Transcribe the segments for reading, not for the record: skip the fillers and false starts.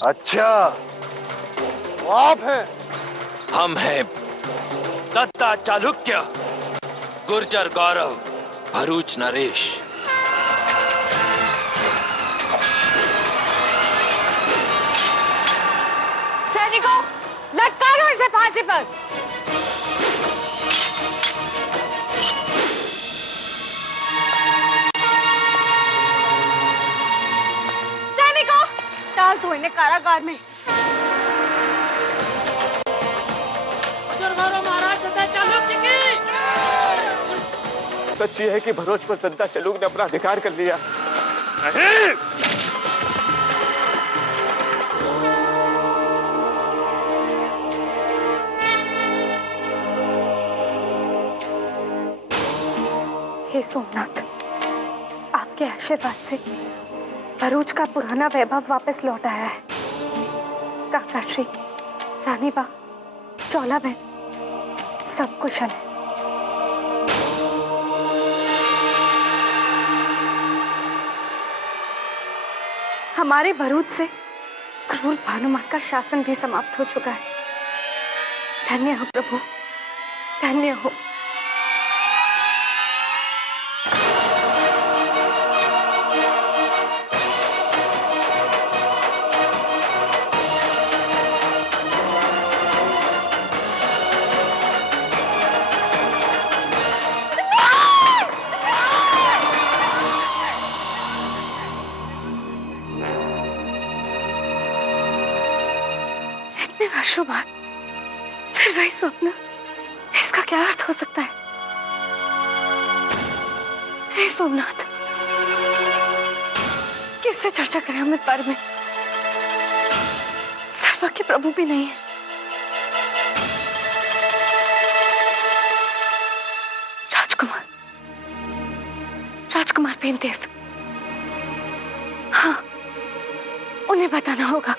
अच्छा, वो आप हैं? हम हैं दत्ता चालुक्य, गुर्जर गौरव, भरूच नरेश। सैनिकों, लटका दो इसे फांसी पर। सैनिकों, डाल दो इन्हें कारागार में। महाराज दत्ता चालुक्य की। सच्ची है कि भरोच पर दत्ता चालुक्य ने अपना अधिकार कर लिया। नहीं। हे सोमनाथ, आपके आशीर्वाद से भरूच का पुराना वैभव वापस लौट आया है। काकाश्री, रानी बा, चौला बहन सब कुशल है। हमारे भरूच से क्रूर भानुमान का शासन भी समाप्त हो चुका है। धन्य हो प्रभु, धन्य हो। वर्षों बाद फिर वही स्वप्न, इसका क्या अर्थ हो सकता है? हे सोमनाथ, किससे चर्चा करें हम इस बारे में? सर्वज्ञ प्रभु भी नहीं है। राजकुमार, राजकुमार प्रेमदेव, हाँ, उन्हें बताना होगा।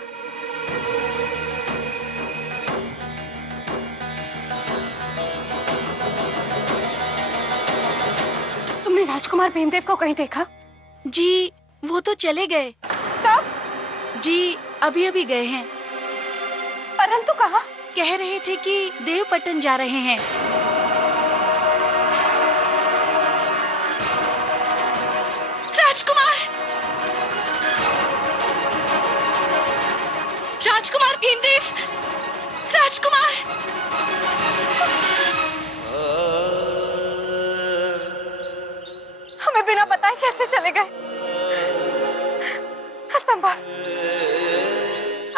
राजकुमार भीमदेव को कहीं देखा? जी, वो तो चले गए। कब? जी, अभी अभी गए हैं। परंतु कहाँ? कह रहे थे कि देवपट्टन जा रहे हैं। राजकुमार, राजकुमार भीमदेव, राजकुमार। हमें बिना बताए कैसे चले गए? असंभव।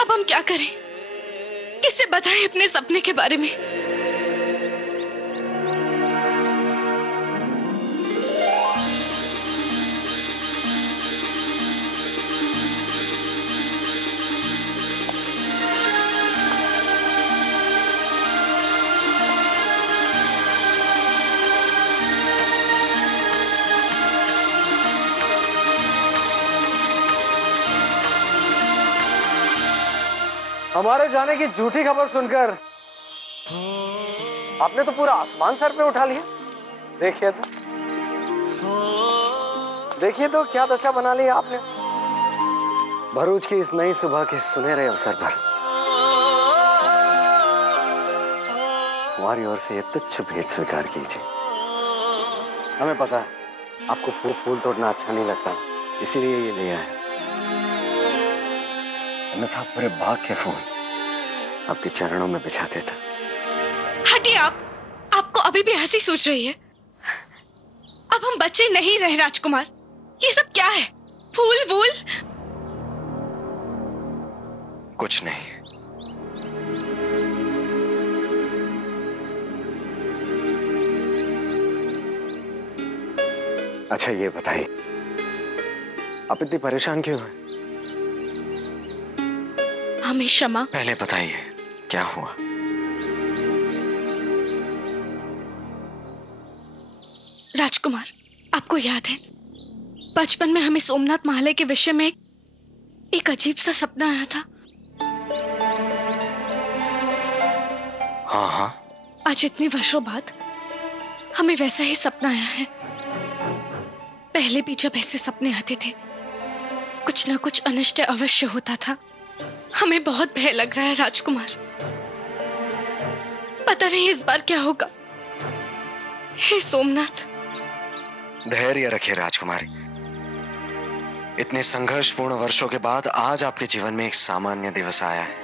अब हम क्या करें? किससे बताएं अपने सपने के बारे में? हमारे जाने की झूठी खबर सुनकर आपने तो पूरा आसमान सर पे उठा लिया। देखिए तो क्या दशा बना ली आपने। भरूच की इस नई सुबह के सुनहरे अवसर पर हमारी ओर से ये तुच्छ भेंट स्वीकार कीजिए। हमें पता है आपको फूल तोड़ना अच्छा नहीं लगता, इसीलिए ये लिया है। अन्यथा पूरे बाग के फूल आपके चरणों में बिछा देता। हटिए आप, आपको अभी भी हंसी सूझ रही है? अब हम बच्चे नहीं रहे राजकुमार। ये सब क्या है? फूल वूल? कुछ नहीं। अच्छा ये बताइए, आप इतनी परेशान क्यों हैं? हमें क्षमा। पहले बताइए क्या हुआ? राजकुमार, आपको याद है बचपन में हमें सोमनाथ महालय के विषय में एक अजीब सा सपना आया था? हाँ हाँ। आज इतने वर्षों बाद हमें वैसा ही सपना आया है। पहले भी जब ऐसे सपने आते थे कुछ ना कुछ अनिष्ट अवश्य होता था। हमें बहुत भय लग रहा है राजकुमार। पता नहीं इस बार क्या होगा। हे सोमनाथ। धैर्य रखिए राजकुमारी। इतने संघर्षपूर्ण वर्षों के बाद आज आपके जीवन में एक सामान्य दिवस आया है।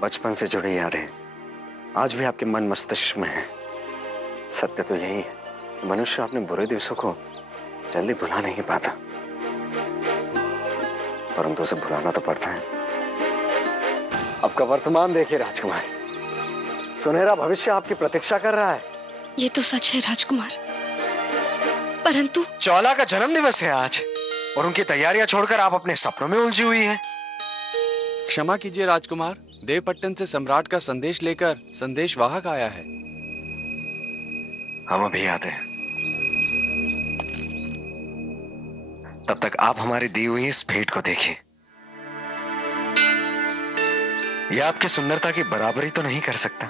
बचपन से जुड़ी यादें आज भी आपके मन मस्तिष्क में है। सत्य तो यही है, मनुष्य अपने बुरे दिवसों को जल्दी भुला नहीं पाता, परंतु उसे भुलाना तो पड़ता है। आपका वर्तमान देखिए राजकुमारी, सुनहरा भविष्य आपकी प्रतीक्षा कर रहा है। ये तो सच है राजकुमार, परंतु ज्वाला का जन्म दिवस है आज और उनकी तैयारियां छोड़कर आप अपने सपनों में उलझी हुई हैं। क्षमा कीजिए राजकुमार, देवपट्टन से सम्राट का संदेश लेकर संदेशवाहक आया है। हम अभी आते हैं, तब तक आप हमारी दी हुई इस भेंट को देखिए। यह आपकी सुंदरता की बराबरी तो नहीं कर सकता,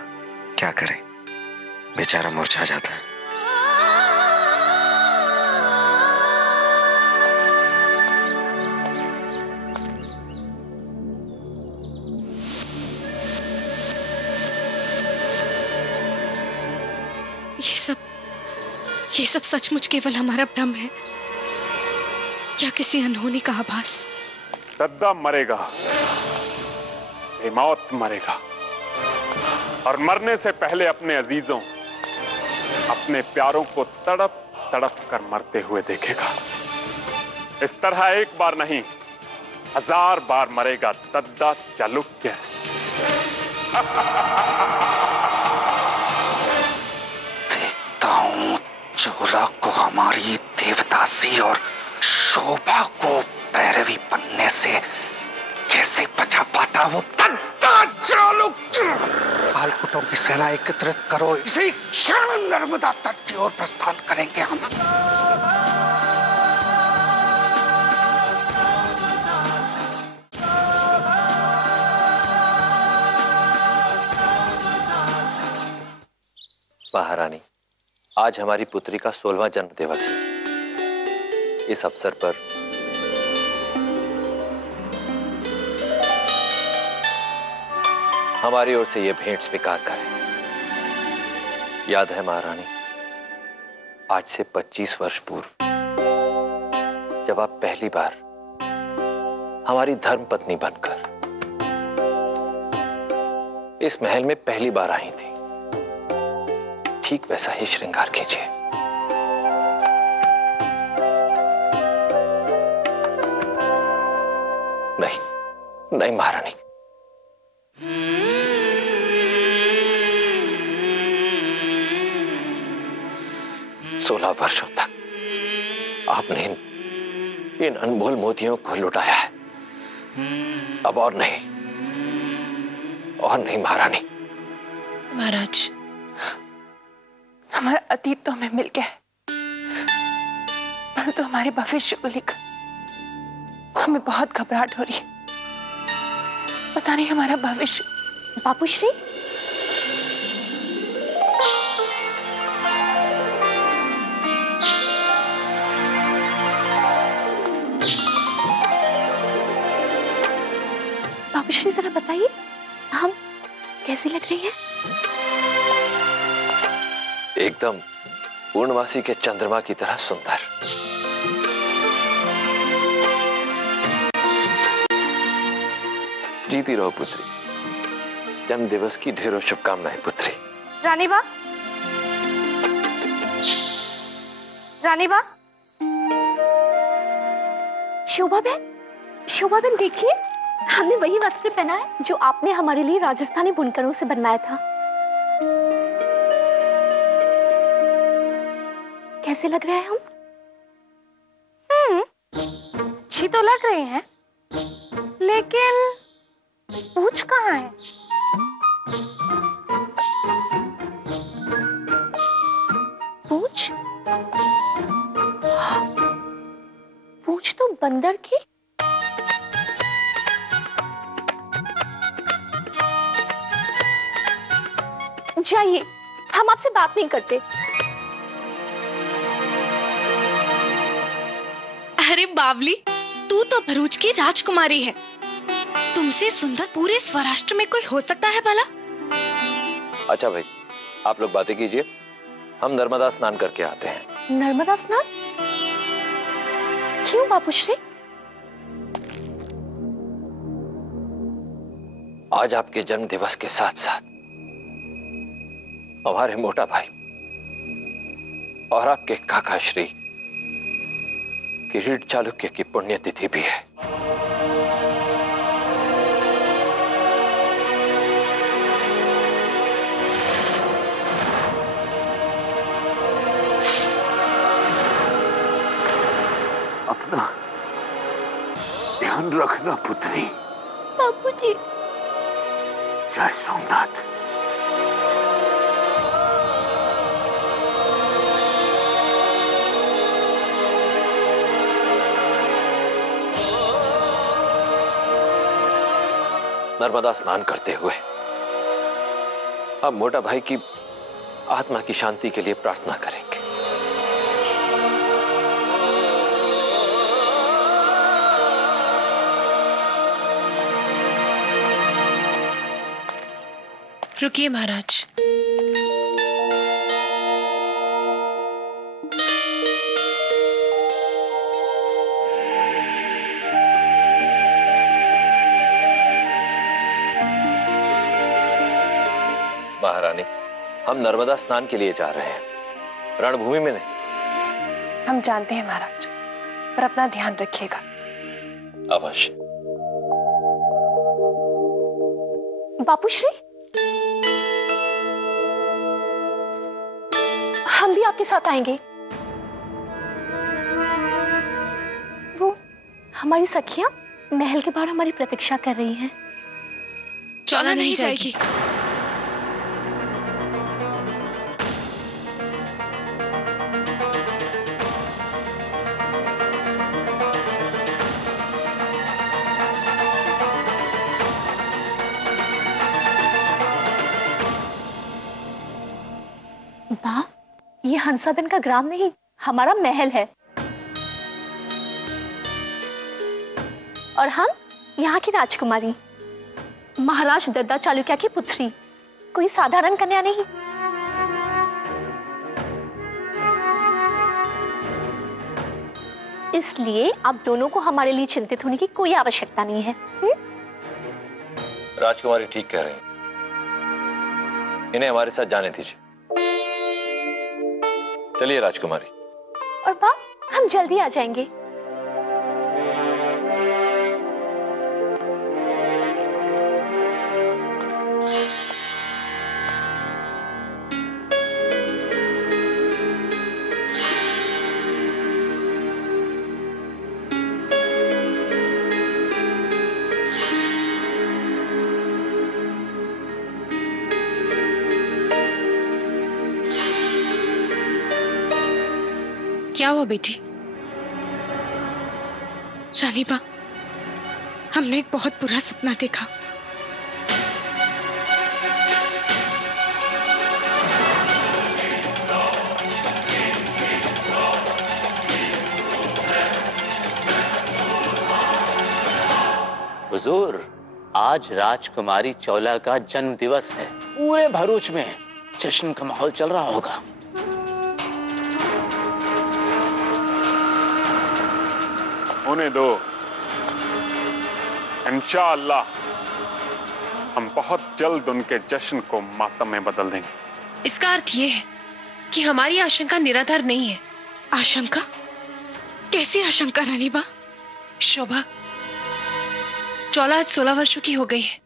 क्या करें, बेचारा मुरझा जाता है। ये सब सचमुच केवल हमारा भ्रम है या किसी अनहोनी का आभास? दद्दा मरेगा, बेमौत मरेगा और मरने से पहले अपने अजीजों, अपने प्यारों को तड़प तड़प कर मरते हुए देखेगा। इस तरह एक बार नहीं 1000 बार मरेगा दद्दा चालुक्य। देखता हूं ज्वाला को हमारी देवदासी और शोभा को पैरवी बनने से कैसे बचा पाता हूं। दद्दा चालुक्य, कालकुटों की सेना एकत्रित करो, इसी क्षण नर्मदा तट की ओर प्रस्थान करेंगे हम। महारानी, आज हमारी पुत्री का 16वां जन्म दिवस है। इस अवसर पर हमारी ओर से यह भेंट स्वीकार करें। याद है महारानी, आज से 25 वर्ष पूर्व जब आप पहली बार हमारी धर्मपत्नी बनकर इस महल में पहली बार आई थी, ठीक वैसा ही श्रृंगार कीजिए। नहीं नहीं महारानी, सोलह वर्षों तक आपने इन अनमोल मोतियों को लुटाया है, अब और नहीं महारानी। महाराज, हमारा अतीत तो हमें मिल गया है, परंतु हमारे भविष्य को लेकर हमें बहुत घबराहट हो रही है। पता नहीं हमारा भविष्य। बापूश्री, बापूश्री जरा बताइए, हम कैसी लग रही हैं? एकदम पूर्णमासी के चंद्रमा की तरह सुंदर। जीती रहो पुत्री। जन्म दिवस की ढेरों शुभकामनाएं पुत्री। रानी बा, रानी बा, शोभा बहन देखिए, हमने वही वस्त्र पहना है जो आपने हमारे लिए राजस्थानी बुनकरों से बनवाया था। कैसे लग रहे हैं हम? अच्छी तो लग रही हैं, लेकिन पूछ कहाँ है? पूछ तो बंदर की। जाइए, हम आपसे बात नहीं करते। अरे बावली, तू तो भरूच की राजकुमारी है। तुमसे सुंदर पूरे स्वराष्ट्र में कोई हो सकता है भला? अच्छा भाई, आप लोग बातें कीजिए, हम नर्मदा स्नान करके आते हैं। नर्मदा स्नान? क्यों बापूश्री? आज आपके जन्म दिवस के साथ साथ हमारे मोटा भाई और आपके काका श्री किरीट चालुक्य की पुण्यतिथि भी है। अपना ध्यान रखना पुत्री। बापूजी। जय सोमनाथ। नर्मदा स्नान करते हुए अब मोटा भाई की आत्मा की शांति के लिए प्रार्थना करेंगे। रुकिए महाराज। महारानी, हम नर्मदा स्नान के लिए जा रहे हैं, रणभूमि में नहीं। हम जानते हैं महाराज, पर अपना ध्यान रखिएगा। अवश्य। बापूश्री, हम भी आपके साथ आएंगे। वो हमारी सखियां महल के बाहर हमारी प्रतीक्षा कर रही हैं। चौला नहीं जाएगी। माँ, ये हंसाबेन का ग्राम नहीं, हमारा महल है। और हम यहाँ की राजकुमारी, महाराज दद्दा चालुक्य की पुत्री, कोई साधारण कन्या नहीं। इसलिए आप दोनों को हमारे लिए चिंतित होने की कोई आवश्यकता नहीं है। राजकुमारी ठीक कह रही हैं, इन्हें हमारे साथ जाने दीजिए। चलिए राजकुमारी। और बाप, हम जल्दी आ जाएंगे। क्या हुआ बेटी? रानी बा, हमने एक बहुत बुरा सपना देखा। हुजूर, आज राजकुमारी चौला का जन्म दिवस है। पूरे भरूच में जश्न का माहौल चल रहा होगा। उन्हें दो, इंशाअल्लाह हम बहुत जल्द उनके जश्न को मातम में बदल देंगे। इसका अर्थ ये है कि हमारी आशंका निराधार नहीं है। आशंका? कैसी आशंका रानी बा? शोभा, चौला आज 16 वर्षों की हो गई है।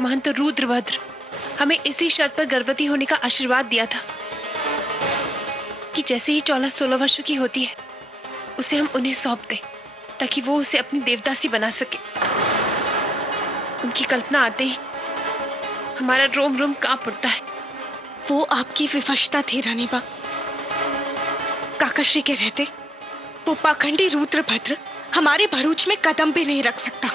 महंत रुद्रभद्र हमें इसी शर्त पर गर्भवती होने का आशीर्वाद दिया था कि जैसे ही चौला 16 वर्षों की होती है उसे हम उन्हें सौंप दें, ताकि वो उसे अपनी देवदासी बना सके। उनकी कल्पना आते ही हमारा रोम रोम कांप उठता है। वो आपकी विवशता थी रानी बा। काकाश्री के रहते वो पाखंडी रुद्रभद्र हमारे भरूच में कदम भी नहीं रख सकता।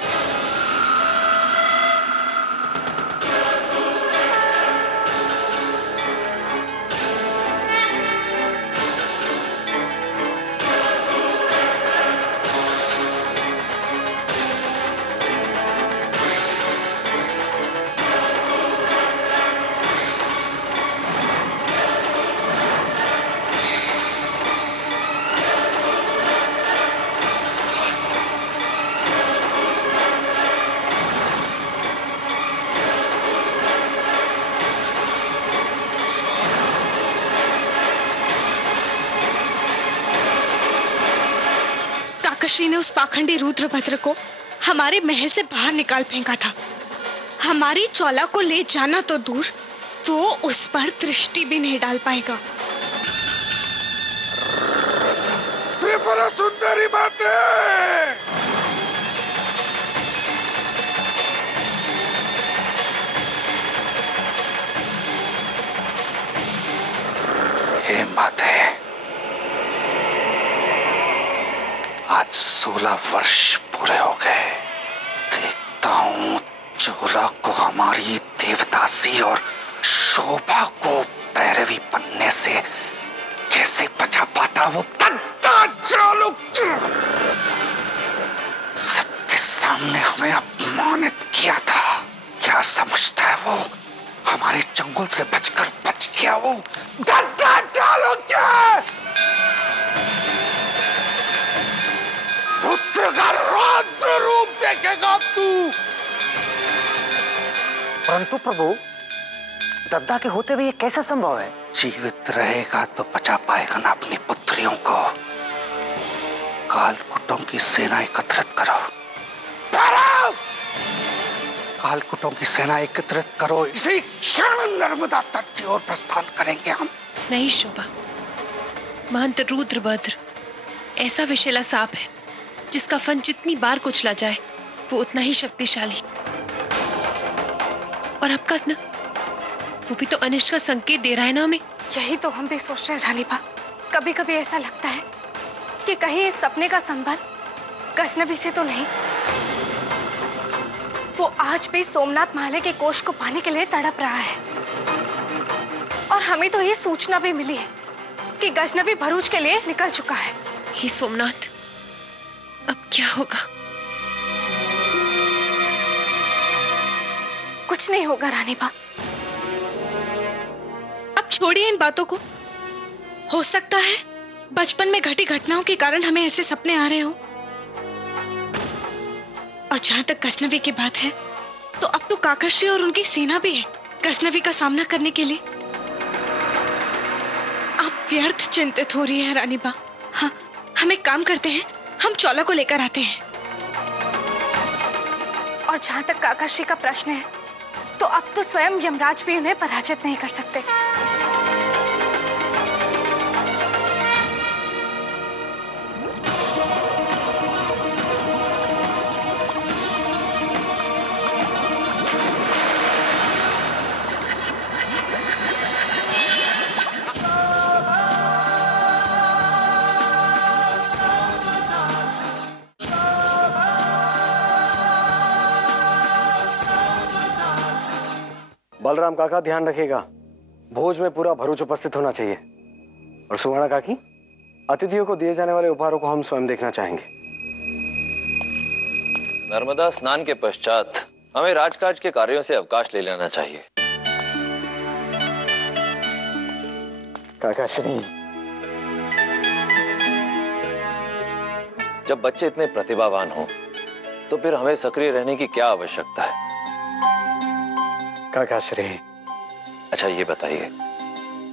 काकाश्री ने उस पाखंडी रुद्रभद्र को हमारे महल से बाहर निकाल फेंका था। हमारी चौला को ले जाना तो दूर, वो उस पर दृष्टि भी नहीं डाल पाएगा। त्रिपुरा सुंदरी माते! हे माते, आज 16 वर्ष पूरे हो गए। देखता हूँ चोला को हमारी देवदासी और शोभा को पैरवी बनने से कैसे बचा पाता वो तद्दा चालुक्य। सबके सामने हमें अपमानित किया था। क्या समझता है वो हमारे चंगुल से बचकर बच गया वो तद्दा चालुक्य। पुत्र का रौद्र रूप देखेगा तू। परंतु प्रभु, दद्दा के होते हुए ये कैसा संभव है? जीवित रहेगा तो बचा पाएगा ना अपनी पुत्रियों को। कालकुटों की सेना एकत्रित करो। कालकुटों की सेना एकत्रित करो। इसी क्षण नर्मदा तट की ओर प्रस्थान करेंगे हम। नहीं शोभा, महंत रुद्रभद्र ऐसा विषैला सांप है जिसका फन जितनी बार कुचला जाए वो उतना ही शक्तिशाली। और आपका ना वो भी तो अनिष्ट का संकेत दे रहा है ना हमें। यही तो हम भी सोच रहे हैं रानी बा। कभी कभी ऐसा लगता है कि कहीं इस सपने का संबंध गजनवी से तो नहीं। वो आज भी सोमनाथ महल के कोष को पाने के लिए तड़प रहा है। और हमें तो ये सूचना भी मिली है कि गजनवी भरूच के लिए निकल चुका है। हे सोमनाथ, अब क्या होगा? कुछ नहीं होगा रानी बा। अब छोड़िए इन बातों को। हो सकता है बचपन में घटी घटनाओं के कारण हमें ऐसे सपने आ रहे हो। और जहां तक गजनवी की बात है तो अब तो काकाश्री और उनकी सेना भी है गजनवी का सामना करने के लिए। आप व्यर्थ चिंतित हो रही है रानी बा। हाँ, हम एक काम करते हैं, हम चौला को लेकर आते हैं। और जहां तक काकाश्री का प्रश्न है तो अब तो स्वयं यमराज भी उन्हें पराजित नहीं कर सकते। बलराम काका ध्यान रखिएगा, भोज में पूरा भरूच उपस्थित होना चाहिए। और सुवर्णा काकी, अतिथियों को दिए जाने वाले उपहारों को हम स्वयं देखना चाहेंगे। नर्मदा स्नान के पश्चात हमें राजकाज के कार्यों से अवकाश ले लेना चाहिए। काकाश्री, जब बच्चे इतने प्रतिभावान हो तो फिर हमें सक्रिय रहने की क्या आवश्यकता है? काकाश्री, अच्छा ये बताइए,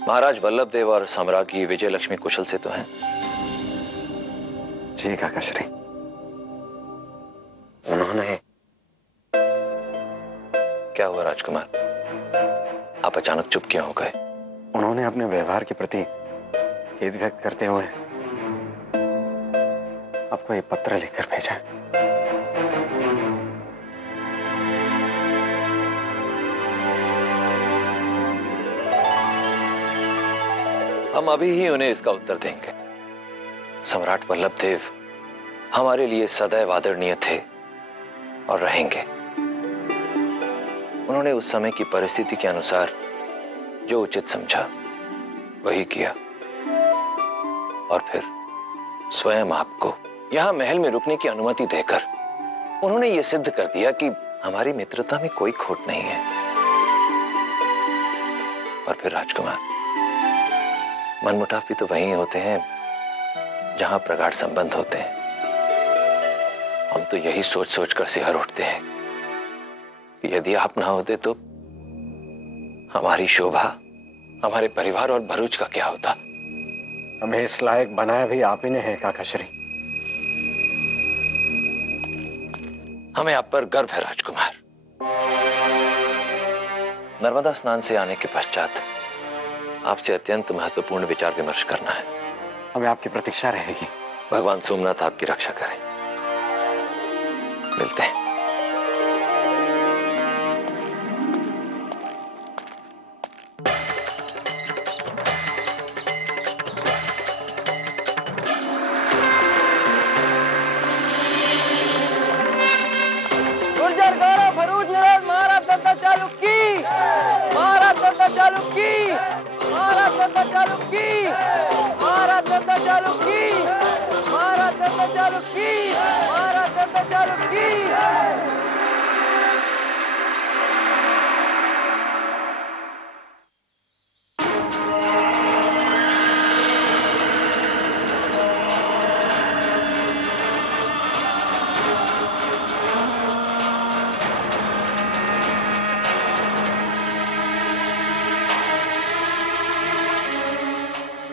महाराज वल्लभदेव और सम्राज्ञी विजय लक्ष्मी कुशल से तो हैं? जी काकाश्री, उन्होंने। क्या हुआ राजकुमार, आप अचानक चुप क्यों हो गए? उन्होंने अपने व्यवहार के प्रति खेद व्यक्त करते हुए आपको ये पत्र लिखकर भेजा है। हम अभी ही उन्हें इसका उत्तर देंगे। सम्राट वल्लभदेव हमारे लिए सदैव आदरणीय थे और रहेंगे। उन्होंने उस समय की परिस्थिति के अनुसार जो उचित समझा वही किया और फिर स्वयं आपको यहां महल में रुकने की अनुमति देकर उन्होंने ये सिद्ध कर दिया कि हमारी मित्रता में कोई खोट नहीं है। और फिर राजकुमार, मनमुटाव भी तो वहीं होते हैं जहां प्रगाढ़ संबंध होते हैं। हम तो यही सोच सोच कर सिहर उठते हैं कि यदि आप ना होते तो हमारी शोभा, हमारे परिवार और भरूच का क्या होता। हमें इस लायक बनाया भी आप ही ने है काकाश्री। हमें आप पर गर्व है राजकुमार। नर्मदा स्नान से आने के पश्चात आपसे अत्यंत महत्वपूर्ण विचार विमर्श करना है। हमें आपकी प्रतीक्षा रहेगी। भगवान सोमनाथ आपकी रक्षा करें। मिलते हैं।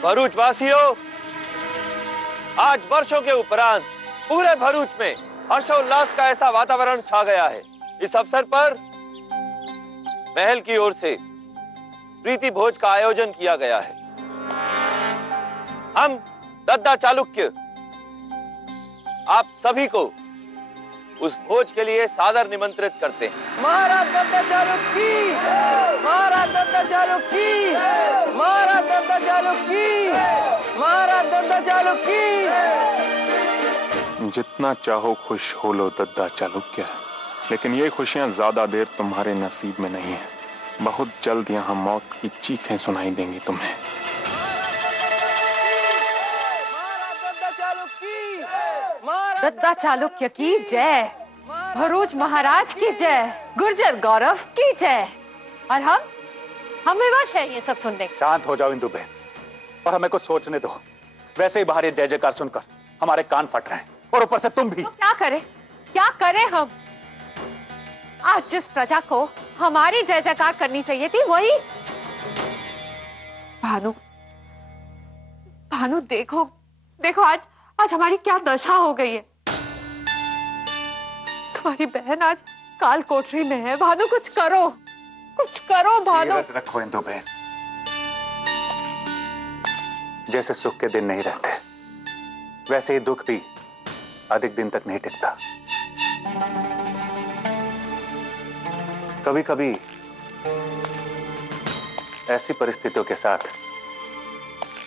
भरूच वासियों, आज वर्षों के उपरांत पूरे भरूच में हर्षोल्लास का ऐसा वातावरण छा गया है। इस अवसर पर महल की ओर से प्रीति भोज का आयोजन किया गया है। हम दद्दा चालुक्य आप सभी को उस भोज के लिए सादर निमंत्रित करते हैं। महाराज दद्दा चालुक्य, महाराज दद्दा चालुक्य, महाराज दद्दा चालुक्य, महाराज दद्दा चालुक्य। जितना चाहो खुश हो लो दद्दा चालुक्य, लेकिन ये खुशियां ज्यादा देर तुम्हारे नसीब में नहीं है। बहुत जल्द यहाँ मौत की चीखें सुनाई देंगी तुम्हें। दद्दा चालुक्य की जय, भरूच महाराज की जय, गुर्जर गौरव की जय। और हम विवश है ये सब सुनने। शांत हो जाओ इंदु बहन और हमें कुछ सोचने दो। वैसे ही बाहर ये जय जयकार सुनकर हमारे कान फट रहे हैं और ऊपर से तुम भी। तो क्या करें हम? आज जिस प्रजा को हमारी जय जयकार करनी चाहिए थी वही भानु देखो आज हमारी क्या दशा हो गई है। तुम्हारी बहन आज काल कोठरी में है। भानु कुछ करो भानु। धीरज रखो इंदु बहन। जैसे सुख के दिन नहीं रहते वैसे ही दुख भी अधिक दिन तक नहीं टिकता। कभी कभी ऐसी परिस्थितियों के साथ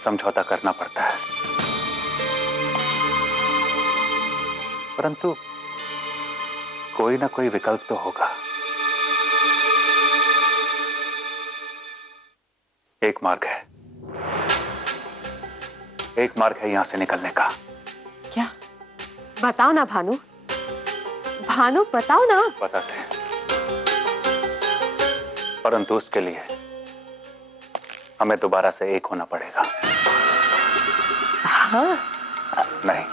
समझौता करना पड़ता है, परंतु कोई ना कोई विकल्प तो होगा। एक मार्ग है यहां से निकलने का। क्या? बताओ ना भानु बताओ ना। बताते हैं, परंतु उसके लिए हमें दोबारा से एक होना पड़ेगा। हाँ? नहीं,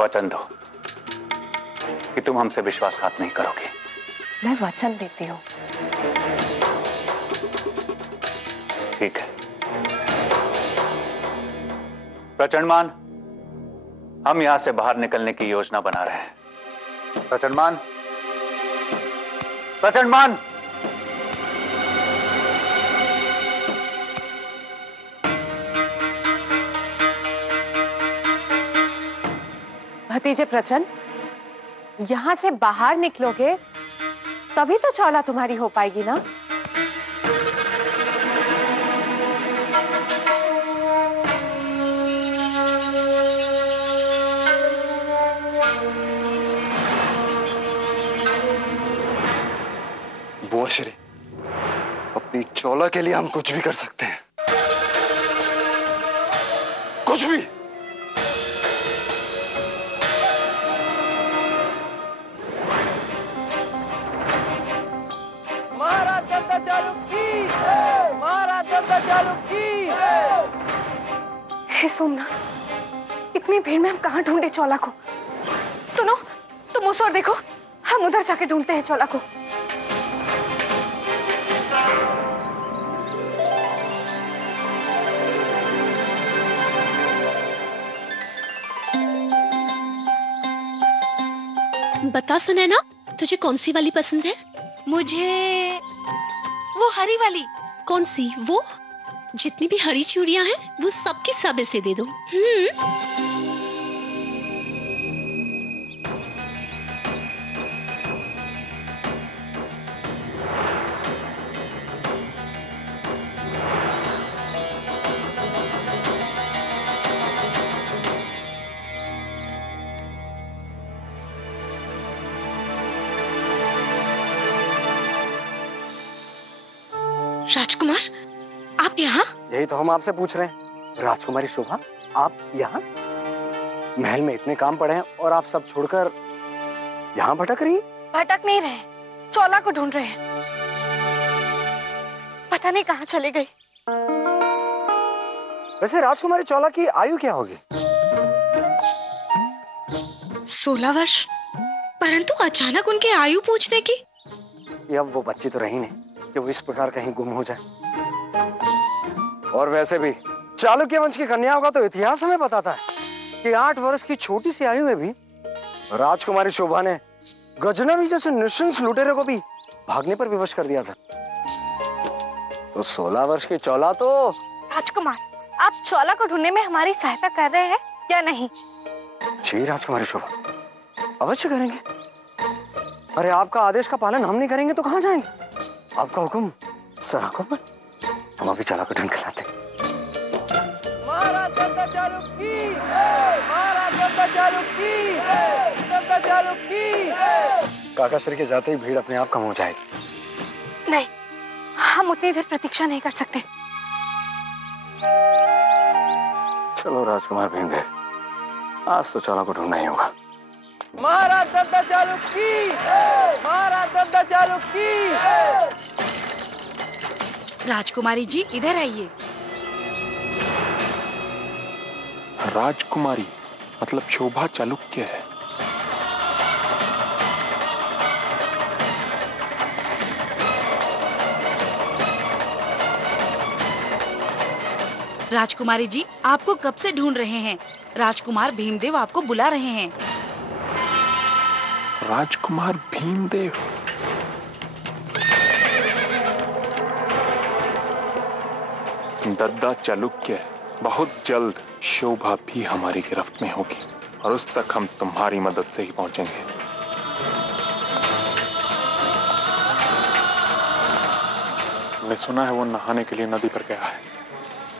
वचन दो कि तुम हमसे विश्वासघात नहीं करोगे। मैं वचन देती हूँ। ठीक है। प्रचंडमान, हम यहां से बाहर निकलने की योजना बना रहे हैं। प्रचंडमान, भतीजे प्रचंड, यहां से बाहर निकलोगे तभी तो चौला तुम्हारी हो पाएगी ना। बुआ श्री, अपनी चौला के लिए हम कुछ भी कर सकते हैं, कुछ भी। महाराज दद्दा चालुक्य, महाराज दद्दा चालुक्य। हे सोमनाथ, इतनी भीड़ में हम कहाँ ढूंढे चौला को? सुनो, तुम उस ओर देखो, हम उधर जाके ढूंढते हैं चौला को। बता सुनैना, तुझे कौन सी वाली पसंद है? मुझे वो हरी वाली। कौन सी? वो जितनी भी हरी चूड़ियां हैं वो सब की सब इसे दे दो। राजकुमार, आप यहाँ? यही तो हम आपसे पूछ रहे हैं। राजकुमारी शोभा, आप यहाँ? महल में इतने काम पड़े हैं और आप सब छोड़कर यहाँ भटक रही? भटक नहीं रहे, चोला को ढूंढ रहे हैं। पता नहीं कहाँ चली गई। वैसे राजकुमारी चोला की आयु क्या होगी? 16 वर्ष। परंतु अचानक उनकी आयु पूछने की? अब वो बच्ची तो रही नहीं कि वो इस प्रकार कहीं गुम हो जाए। और वैसे भी चालुक्य वंश की कन्याओं का तो इतिहास हमें बताता है कि 8 वर्ष की छोटी सी आयु में भी राजकुमारी शोभा ने गजनवी जैसे नृशंस लुटेरे को भी भागने पर विवश कर दिया था। तो 16 वर्ष की चोला तो। राजकुमार, आप चोला को ढूंढने में हमारी सहायता कर रहे हैं या नहीं? जी राजकुमारी शोभा, अवश्य करेंगे। अरे आपका आदेश का पालन हम नहीं करेंगे तो कहाँ जाएंगे? आपका हुक्म सराखों पर। हम अभी चला कर ढूंढ के लाते। महाराज दत्ता चालुक्य, महाराज दत्ता चालुक्य, दत्ता चालुक्य। काका श्री के जाते ही भीड़ अपने आप कम हो जाएगी। नहीं, हम उतनी देर प्रतीक्षा नहीं कर सकते। चलो राजकुमार भीमदेव, आज तो चोला को ढूंढना ही होगा। महाराज दत्ता चालुक्य, महाराज दत्ता चालुक्य। राजकुमारी जी इधर आइए। राजकुमारी मतलब शोभा चालुक्य है। राजकुमारी जी आपको कब से ढूंढ रहे हैं। राजकुमार भीमदेव आपको बुला रहे हैं। राजकुमार भीमदेव? दद्दा चालुक्य, बहुत जल्द शोभा भी हमारी गिरफ्त में होगी और उस तक हम तुम्हारी मदद से ही पहुंचेंगे। मैंने सुना है वो नहाने के लिए नदी पर गया है,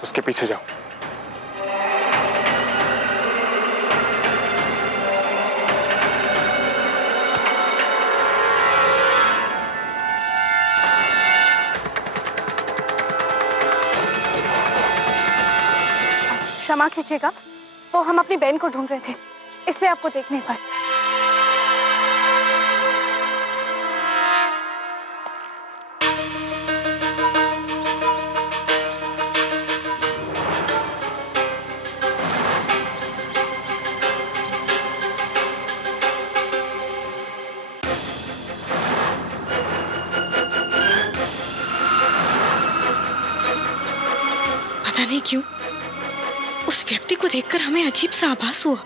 उसके पीछे जाओ। क्षमा कीजिएगा, वो हम अपनी बहन को ढूंढ रहे थे, इसलिए आपको देख नहीं पाए। पता नहीं क्यों उस व्यक्ति को देखकर हमें अजीब सा आभास हुआ।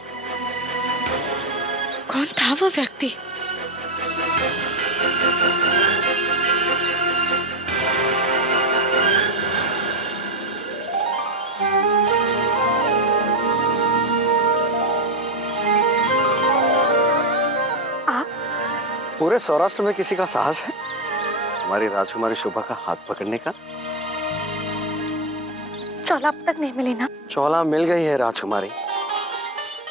कौन था वो व्यक्ति? आप? पूरे सौराष्ट्र में किसी का साहस है हमारी राजकुमारी शोभा का हाथ पकड़ने का? चोला अब तक नहीं मिली ना? चोला मिल गई है राजकुमारी।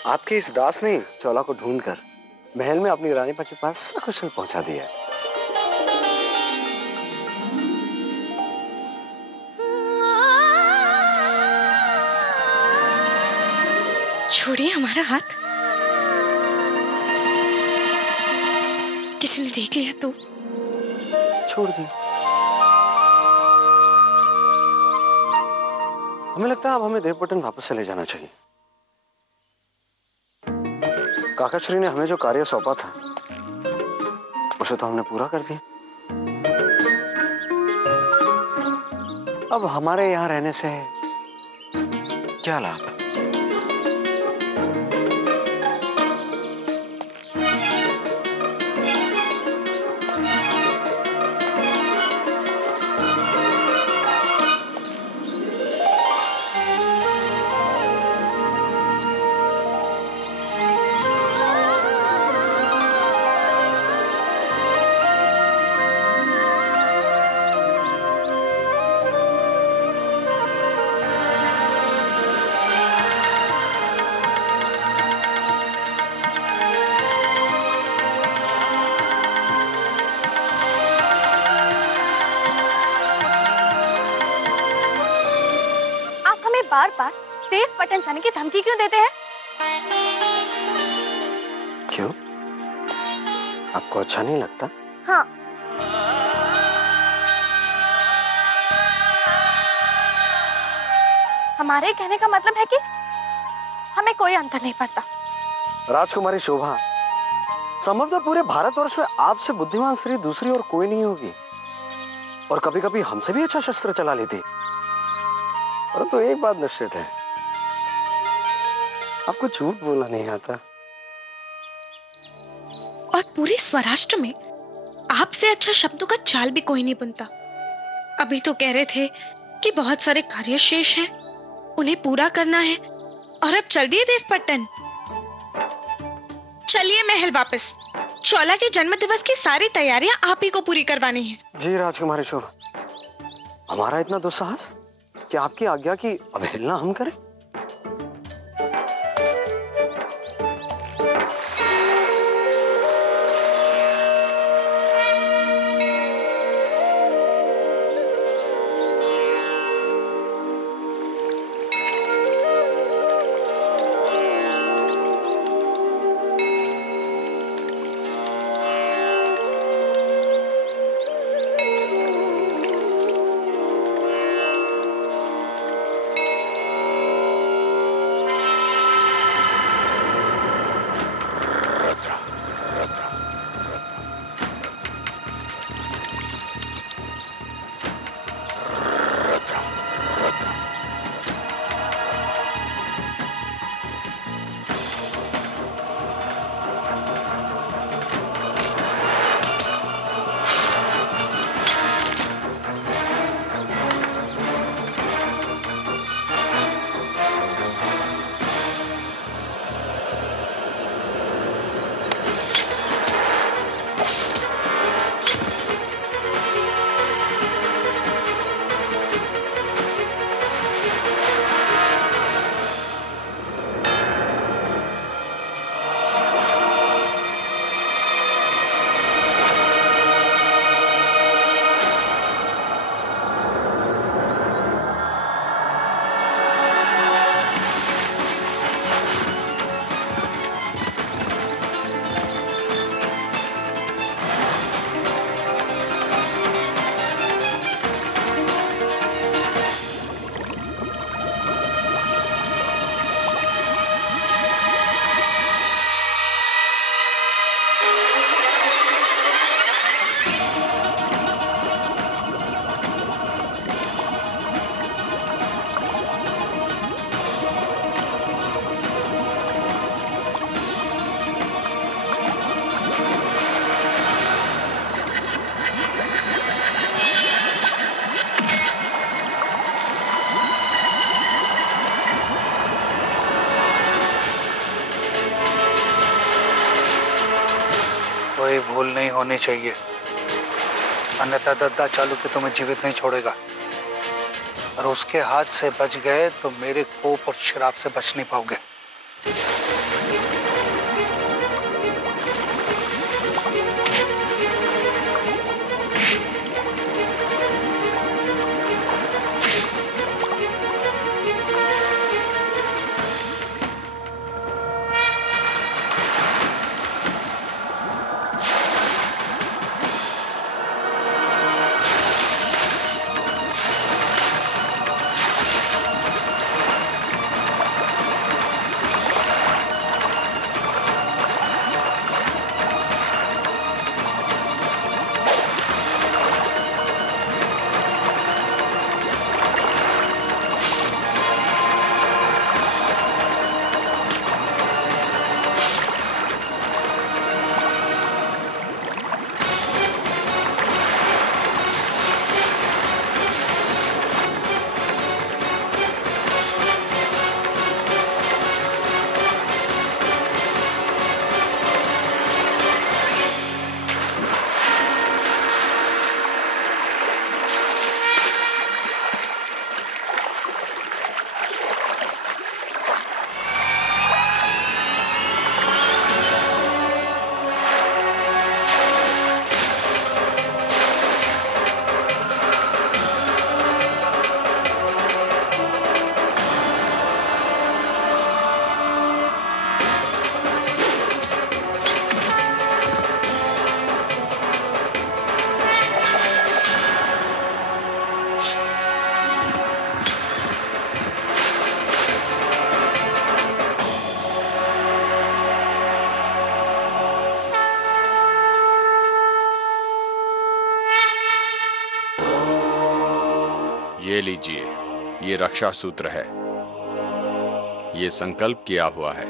आपके इस दास ने चोला को ढूंढकर महल में अपनी रानी के पास सकुशल पहुंचा दिया है। छोड़िए हमारा हाथ। किसी ने देख लिया तो? छोड़ दी। हमें लगता है अब हमें देवपट्टन वापस चले जाना चाहिए। काकाश्री ने हमें जो कार्य सौंपा था उसे तो हमने पूरा कर दिया। अब हमारे यहाँ रहने से क्या लाभ? बार बार देवपट्टन जाने की धमकी क्यों देते हैं? क्यों? आपको अच्छा नहीं लगता? हाँ। हमारे कहने का मतलब है कि हमें कोई अंतर नहीं पड़ता। राजकुमारी शोभा, संभवतः पूरे भारतवर्ष में आपसे बुद्धिमान स्त्री दूसरी और कोई नहीं होगी, और कभी कभी हमसे भी अच्छा शस्त्र चला लेती। परंतु एक बात निश्चित है, आपको झूठ बोलना नहीं आता। और पूरे स्वराष्ट्र में आपसे अच्छा शब्दों का चाल भी कोई नहीं बनता। अभी तो कह रहे थे कि बहुत सारे कार्य शेष हैं, उन्हें पूरा करना है, और अब चल दिए देवपट्टन। चलिए महल वापस। चोला के जन्म दिवस की सारी तैयारियां आप ही को पूरी करवानी है। जी राजकुमारी शोभा, हमारा इतना दुस्साहस कि आपकी आज्ञा की अवहेलना हम करें? कोई भूल नहीं होनी चाहिए, अन्यथा दद्दा चालुक्य तुम्हें जीवित नहीं छोड़ेगा, और उसके हाथ से बच गए तो मेरे कोप और शराब से बच नहीं पाओगे। ये लीजिए, ये रक्षा सूत्र है। ये संकल्प किया हुआ है।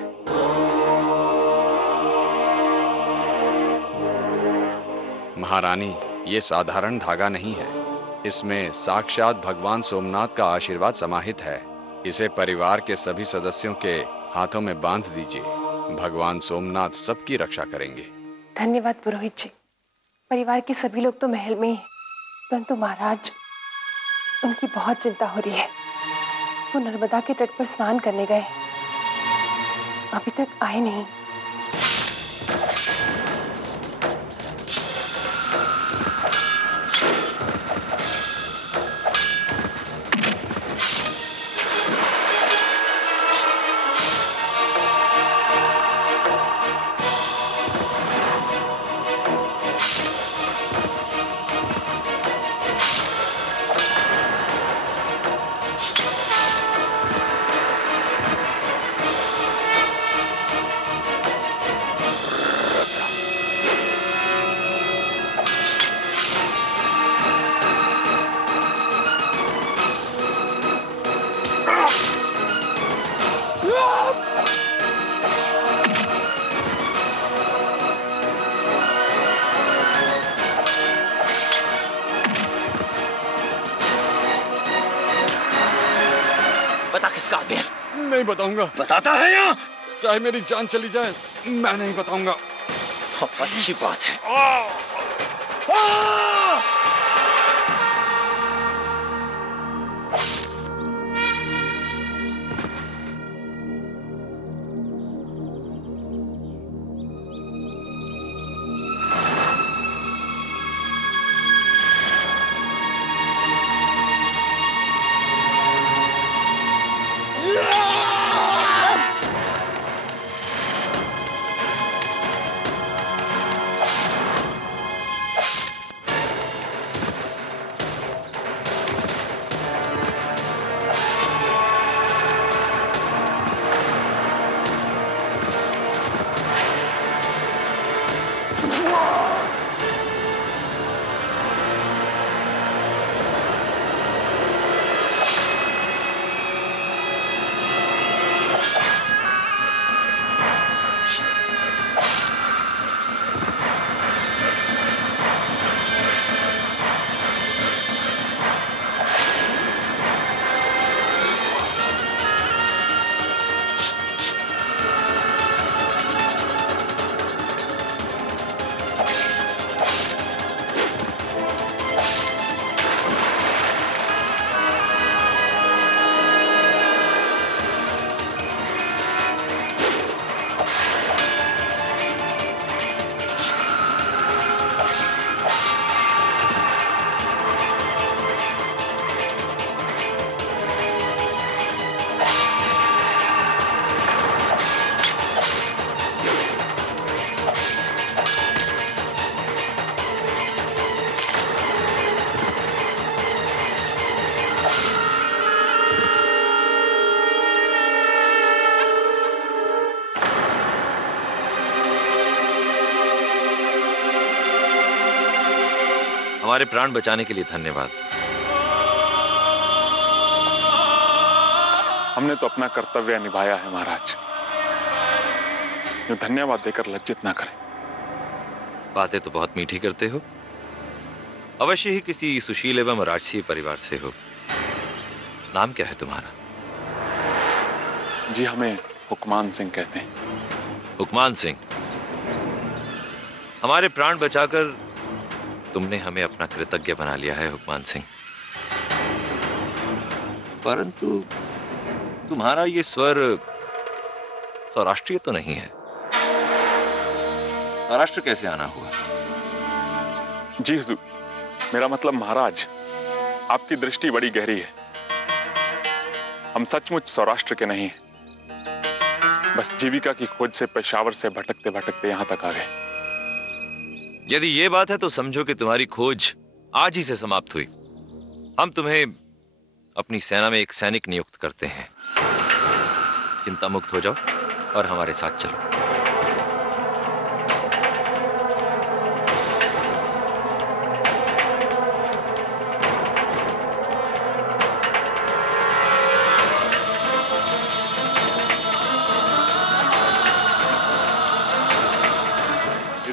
महारानी, ये साधारण धागा नहीं है। इसमें साक्षात भगवान सोमनाथ का आशीर्वाद समाहित है। इसे परिवार के सभी सदस्यों के हाथों में बांध दीजिए। भगवान सोमनाथ सबकी रक्षा करेंगे। धन्यवाद पुरोहित जी। परिवार के सभी लोग तो महल में ही हैं, परंतु महाराज, उनकी बहुत चिंता हो रही है। वो नर्मदा के तट पर स्नान करने गए, अभी तक आए नहीं। बता किसका आदमी है? नहीं बताऊंगा। बताता है या? चाहे मेरी जान चली जाए, मैं नहीं बताऊंगा। अच्छी बात है। हमारे प्राण बचाने के लिए धन्यवाद। हमने तो अपना कर्तव्य निभाया है महाराज। जो धन्यवाद देकर लज्जित ना करें। बातें तो बहुत मीठी करते हो। अवश्य ही किसी सुशील एवं राजसी परिवार से हो। नाम क्या है तुम्हारा? जी हमें हुक्मान सिंह कहते हैं। हुक्मान सिंह, हमारे प्राण बचाकर तुमने हमें अपना कृतज्ञ बना लिया है हुक्मान सिंह। परंतु तुम्हारा ये स्वर सौराष्ट्रीय तो नहीं है। सौराष्ट्र कैसे आना हुआ? जी हुजूर, मेरा मतलब महाराज, आपकी दृष्टि बड़ी गहरी है। हम सचमुच सौराष्ट्र के नहीं हैं। बस जीविका की खोज से पेशावर से भटकते भटकते यहां तक आ गए। यदि ये बात है तो समझो कि तुम्हारी खोज आज ही से समाप्त हुई। हम तुम्हें अपनी सेना में एक सैनिक नियुक्त करते हैं। चिंता मुक्त हो जाओ और हमारे साथ चलो।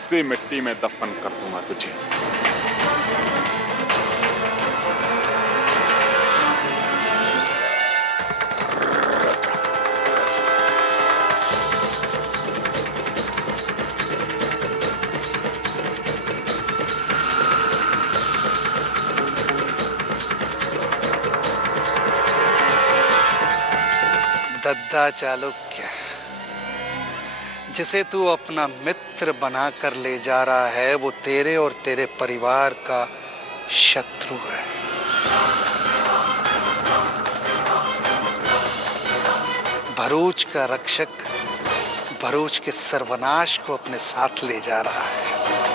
इसी मिट्टी में दफन कर दूंगा तुझे। दद्दा चालुक्य, जिसे तू अपना मित्र बनाकर ले जा रहा है वो तेरे और तेरे परिवार का शत्रु है। भरूच का रक्षक भरूच के सर्वनाश को अपने साथ ले जा रहा है।